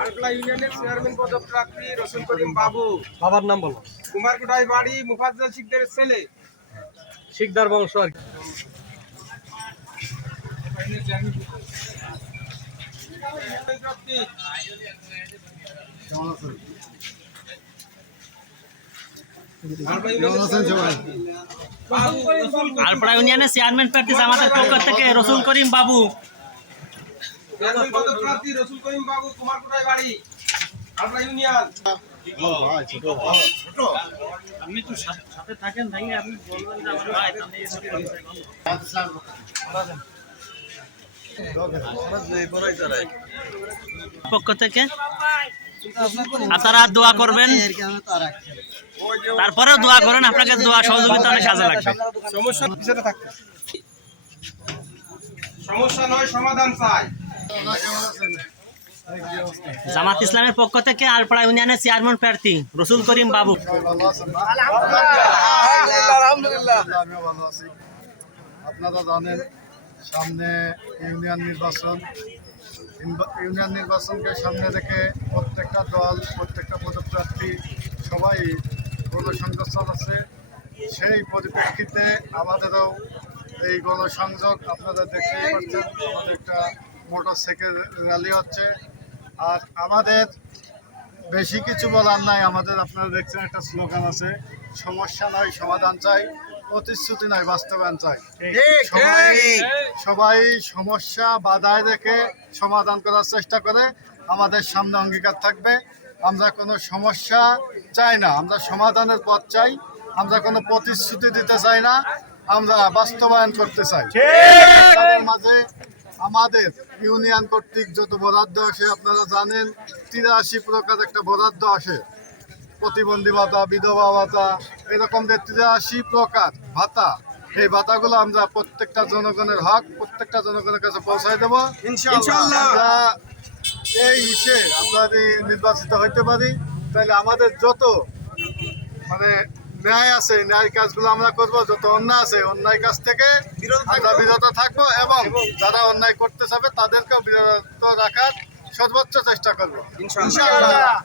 আরকলা ইউনিয়নের চেয়ারম্যান পদপ্রার্থী রসুল করিম বাবু। বাবার নাম বলো। কুমারকুটায় বাড়ি, মুফাজ্জল শিকদারের ছেলে। শিকদার বংশ আর কি। আরপাড়া ইউনিয়নের চেয়ারম্যান প্রার্থী জামাতের পক্ষ থেকে রসুল করিম বাবু। চেয়ারম্যান পদপ্রার্থী রসুল করিম বাবু, কুমারকুটায় বাড়ি, আরকলা ইউনিয়ন। আপনি একটু সাথে থাকেন, ভাই আপনি বলবেন যে আমার ভাই আমি পক্ষ থেকে আপনারা দোয়া করবেন, তারপরেও দোয়া করেন, আপনাকে দোয়া সহযোগিতা অনেক কাজে লাগবে। সমস্যা নয়, সমাধান চাই। জামাত ইসলামের পক্ষ থেকে আরপাড়া ইউনিয়নের চেয়ারম্যান প্রার্থী রসুল করিম বাবু। আপনারা জানেন সামনে ইউনিয়ন নির্বাচনকে সামনে রেখে প্রত্যেকটা দল, প্রত্যেকটা পদপ্রার্থী সবাই গণসংযোগ আছে। সেই পরিপ্রেক্ষিতে আমাদেরও এই গণসংযোগ আপনারা দেখতেই পাচ্ছেন, আমাদের একটা মোটরসাইকেল র্যালি হচ্ছে। আর আমাদের বেশি কিছু বলার নাই, আমাদের আপনারা দেখছেন একটা স্লোগান আছে, সমস্যা নয় সমাধান চাই, প্রতিশ্রুতি নয় বাস্তবায়ন চাই। সবাই সমস্যা বাধায় রেখে সমাধান করার চেষ্টা করে। আমাদের সামনে অঙ্গীকার থাকবে, আমরা কোনো সমস্যা চাই না, আমরা সমাধানের পথ চাই। আমরা কোনো প্রতিশ্রুতি দিতে চাই না, আমরা বাস্তবায়ন করতে চাই। তার মাঝে আমাদের ইউনিয়ন কর্তৃক যত বরাদ্দ আসে আপনারা জানেন, 83 প্রকার একটা বরাদ্দ আসে। প্রতিবন্ধী ভাতা, বিধবা ভাতা, এরকম যে 83 প্রকার ভাতা, এই ভাতাগুলো আমরা প্রত্যেকটা জনগণের হক, প্রত্যেকটা জনগণের কাছে পৌঁছায় দেবো ইনশাআল্লাহ। আমরা এই আমরা যদি নির্বাচিত হইতে পারি, তাহলে আমাদের যত ন্যায় আছে, ন্যায় কাজগুলো আমরা করবো। যত অন্যায় আছে, অন্যায় কাজ থেকে আমরা বিরত থাকবো এবং যারা অন্যায় করতে চাবে তাদেরকেও বিরত রাখার সর্বোচ্চ চেষ্টা করবো ইনশাআল্লাহ।